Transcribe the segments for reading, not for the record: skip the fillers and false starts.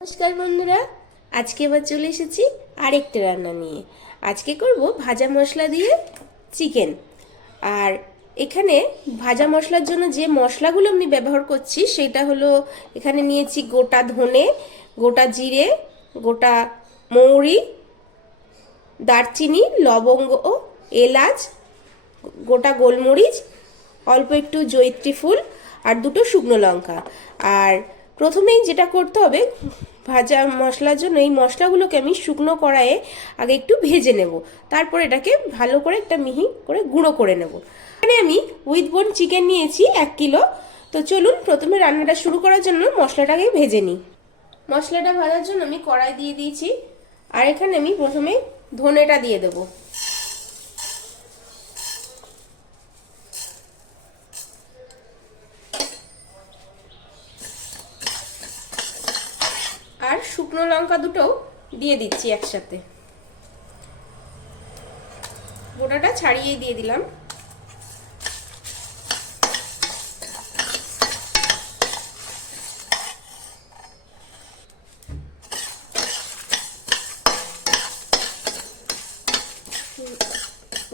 নমস্কার বন্ধুরা, আজকে আবার চলে এসেছি আরেকটা রান্না নিয়ে। আজকে করব ভাজা মশলা দিয়ে চিকেন। আর এখানে ভাজা মশলার জন্য যে মশলাগুলো আমি ব্যবহার করছি সেটা হলো, এখানে নিয়েছি গোটা ধনে, গোটা জিরে, গোটা মৌরি, দারচিনি, লবঙ্গ, এলাচ, গোটা গোলমরিচ, অল্প একটু জয়িত্রী ফুল আর দুটো শুকনো লঙ্কা। আর প্রথমেই যেটা করতে হবে, ভাজা মশলার জন্য এই মশলাগুলোকে আমি শুকনো কড়াইয়ে আগে একটু ভেজে নেব, তারপর এটাকে ভালো করে একটা মিহি করে গুঁড়ো করে নেব। এখানে আমি উইথ বোন চিকেন নিয়েছি 1 কিলো। তো চলুন প্রথমে রান্নাটা শুরু করার জন্য মশলাটাকে ভেজে নিই। মশলাটা ভাজার জন্য আমি কড়াই দিয়ে দিয়েছি, আর এখানে আমি প্রথমে ধনেটা দিয়ে দেবো। আর শুকনো লঙ্কা দুটোও দিয়ে দিচ্ছি একসাথে, গোটাটা ছাড়িয়ে দিয়ে দিলাম।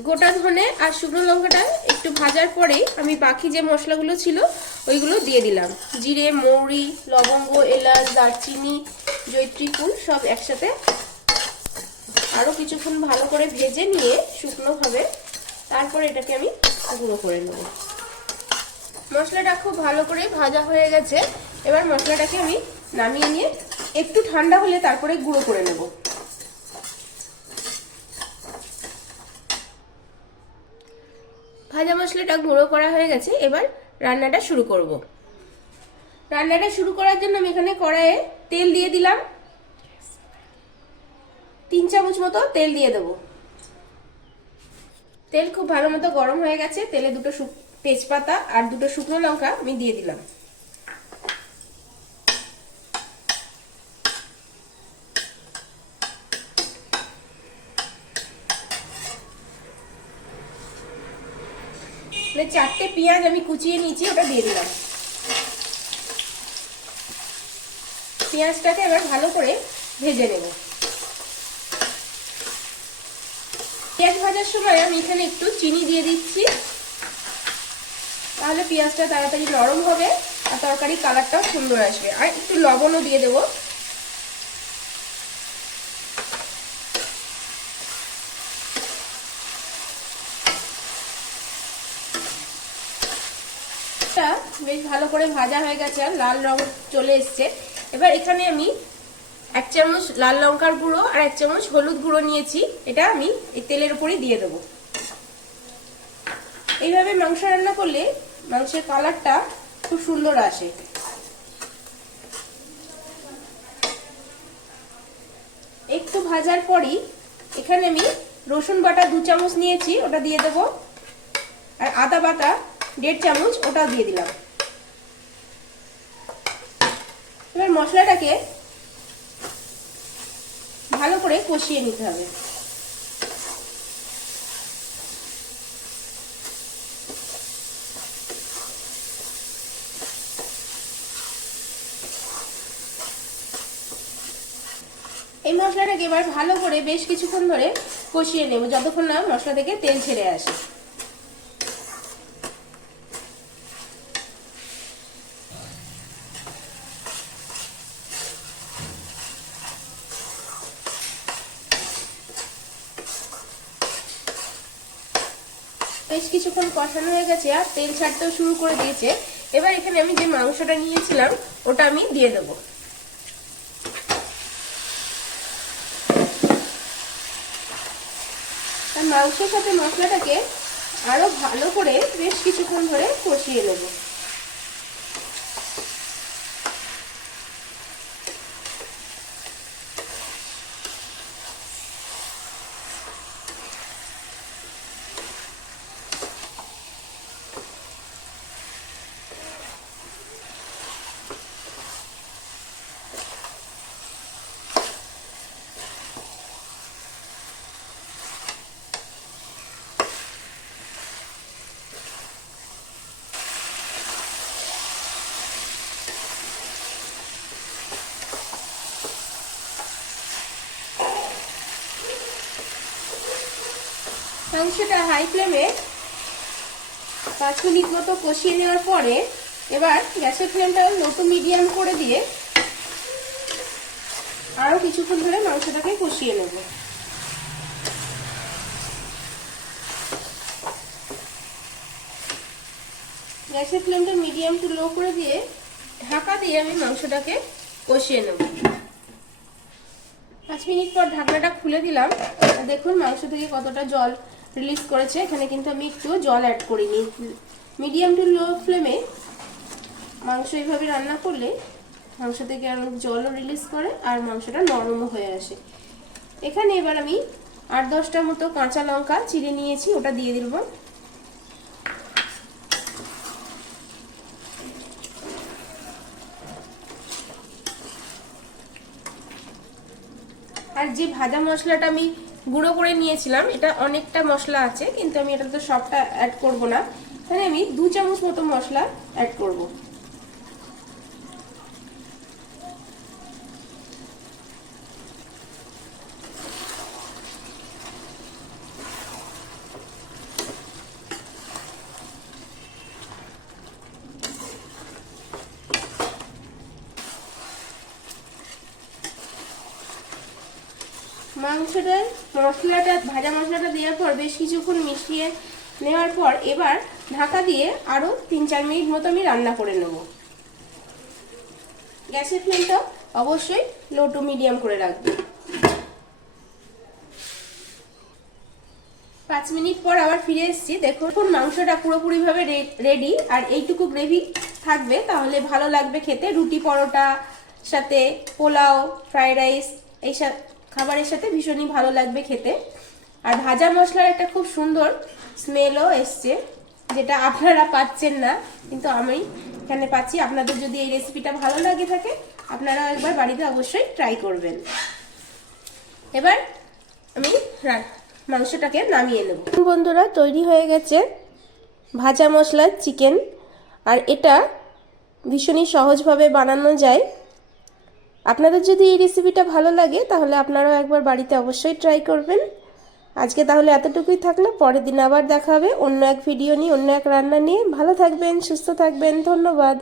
গোটা ধনে আর শুকনো লঙ্কাটা একটু ভাজার পরেই আমি বাকি যে মশলাগুলো ছিল ওইগুলো দিয়ে দিলাম। জিরে, মৌরি, লবঙ্গ, এলাচ, দারচিনি, জয়িত্রী ফুল সব একসাথে আরও কিছুক্ষণ ভালো করে ভেজে নিয়ে শুকনোভাবে তারপরে এটাকে আমি গুঁড়ো করে নেব। মশলাটা খুব ভালো করে ভাজা হয়ে গেছে। এবার মশলাটাকে আমি নামিয়ে নিয়ে একটু ঠান্ডা হলে তারপরে গুঁড়ো করে নেব। ভাজা মশলাটা গুঁড়ো করা হয়ে গেছে, এবার রান্নাটা শুরু করব। রান্নাটা শুরু করার জন্য আমি এখানে কড়াইয়ে তেল দিয়ে দিলাম। 3 চামচ মতো তেল দিয়ে দেবো। তেল খুব ভালো মতো গরম হয়ে গেছে। তেলে দুটো তেজপাতা আর দুটো শুকনো লঙ্কা আমি দিয়ে দিলাম। চারটে পেঁয়াজ আমি কুচিয়ে নিয়েছি, ওটা দিয়ে দিলাম। পেঁয়াজটাকে এবার ভালো করে ভেজে নেব। পেঁয়াজ ভাজার সময় আমি এখানে একটু চিনি দিয়ে দিচ্ছি, তাহলে পেঁয়াজটা তাড়াতাড়ি নরম হবে আর তরকারির কালারটাও সুন্দর আসবে। আর একটু লবণও দিয়ে দেবো। বেশ ভালো করে ভাজা হয়ে গেছে আর লাল রং চলে এসছে। এবার এখানে আমি 1 চামচ লাল লঙ্কার গুঁড়ো আর 1 চামচ হলুদ গুঁড়ো নিয়েছি, এটা আমি এই তেলের উপরই দিয়ে দেবো। এইভাবে মাংস রান্না করলে মাংসের কালারটা খুব সুন্দর আসে। একটু ভাজার পরই এখানে আমি রসুন বাটা 2 চামচ নিয়েছি, ওটা দিয়ে দেবো। আর আদা বাটা 1.5 চামচ, ওটা দিয়ে দিলাম। এবার মশলাটাকে ভালো করে কষিয়ে নিতে হবে। এই মশলাটাকে এবার ভালো করে বেশ কিছুক্ষণ ধরে কষিয়ে নেব, যতক্ষণ না মশলা থেকে তেল ছেড়ে আসে। বেশ কিছুক্ষণ কষানো হয়ে গেছে আর তেল ছাড়তেও শুরু করে দিয়েছে। এবার এখানে আমি যে মাংসটা নিয়েছিলাম ওটা আমি দিয়ে দেবো। মাংসের সাথে মশলাটাকে আরো ভালো করে বেশ কিছুক্ষণ ধরে কষিয়ে নেব। মাংসটা হাই ফ্লেমে 5 মিনিট মতো কষিয়ে নেওয়ার পরে এবার গ্যাসের ফ্লেমটা লো টু মিডিয়াম করে দিয়ে আরো কিছুক্ষণ ধরে মাংসটাকে কষিয়ে নেব। গ্যাসের ফ্লেমটা মিডিয়াম টু লো করে দিয়ে ঢাকা দিয়ে আমি মাংসটাকে কষিয়ে নেব। 5 মিনিট পর ঢাকনাটা খুলে দিলাম। দেখুন মাংস থেকে কতটা জল রিলিজ করেছে। এখানে কিন্তু আমি একটু জল অ্যাড করিনি। মিডিয়াম টু লো ফ্লেমে মাংস এইভাবে রান্না করলে মাংস থেকে অনেক জলও রিলিজ করে আর মাংসটা নরমও হয়ে আসে। এখানে এবার আমি 8-10টা মতো কাঁচা লঙ্কা চিড়ে নিয়েছি, ওটা দিয়ে দিব। আর যে ভাজা মশলাটা আমি গুঁড়ো করে নিয়েছিলাম, এটা অনেকটা মশলা আছে, কিন্তু আমি এটা তো সবটা অ্যাড করব না। এখানে আমি 2 চামচ মতো মশলা অ্যাড করব। মশলাটা ভাজা মশলাটা দেওয়ার পর বেশ কিছুক্ষণ মিশিয়ে নেওয়ার পর এবার ঢাকা দিয়ে আরো 3-4 মিনিট মতো আমি রান্না করে নেব। গ্যাসের ফ্লেমটা অবশ্যই লো টু মিডিয়াম করে রাখবো। 5 মিনিট পর আবার ফিরে এসেছি। দেখুন মাংসটা পুরোপুরি ভাবে রেডি। আর এইটুকু গ্রেভি থাকবে তাহলে ভালো লাগবে খেতে, রুটি পরোটা সাথে, পোলাও, ফ্রাইড রাইস এই খাবারের সাথে ভীষণই ভালো লাগবে খেতে। আর ভাজা মশলার একটা খুব সুন্দর স্মেলও এসছে, যেটা আপনারা পাচ্ছেন না, কিন্তু আমি এখানে পাচ্ছি। আপনাদের যদি এই রেসিপিটা ভালো লাগে থাকে আপনারা একবার বাড়িতে অবশ্যই ট্রাই করবেন। এবার আমি মাংসটাকে নামিয়ে নেব। বন্ধুরা, তৈরি হয়ে গেছে ভাজা মশলার চিকেন। আর এটা ভীষণই সহজভাবে বানানো যায়। আপনাদের যদি এই রেসিপিটা ভালো লাগে তাহলে আপনারাও একবার বাড়িতে অবশ্যই ট্রাই করবেন। আজকে তাহলে এতটুকুই থাকলো। পরের দিন আবার দেখা হবে অন্য এক ভিডিও নিয়ে, অন্য এক রান্না নিয়ে। ভালো থাকবেন, সুস্থ থাকবেন। ধন্যবাদ।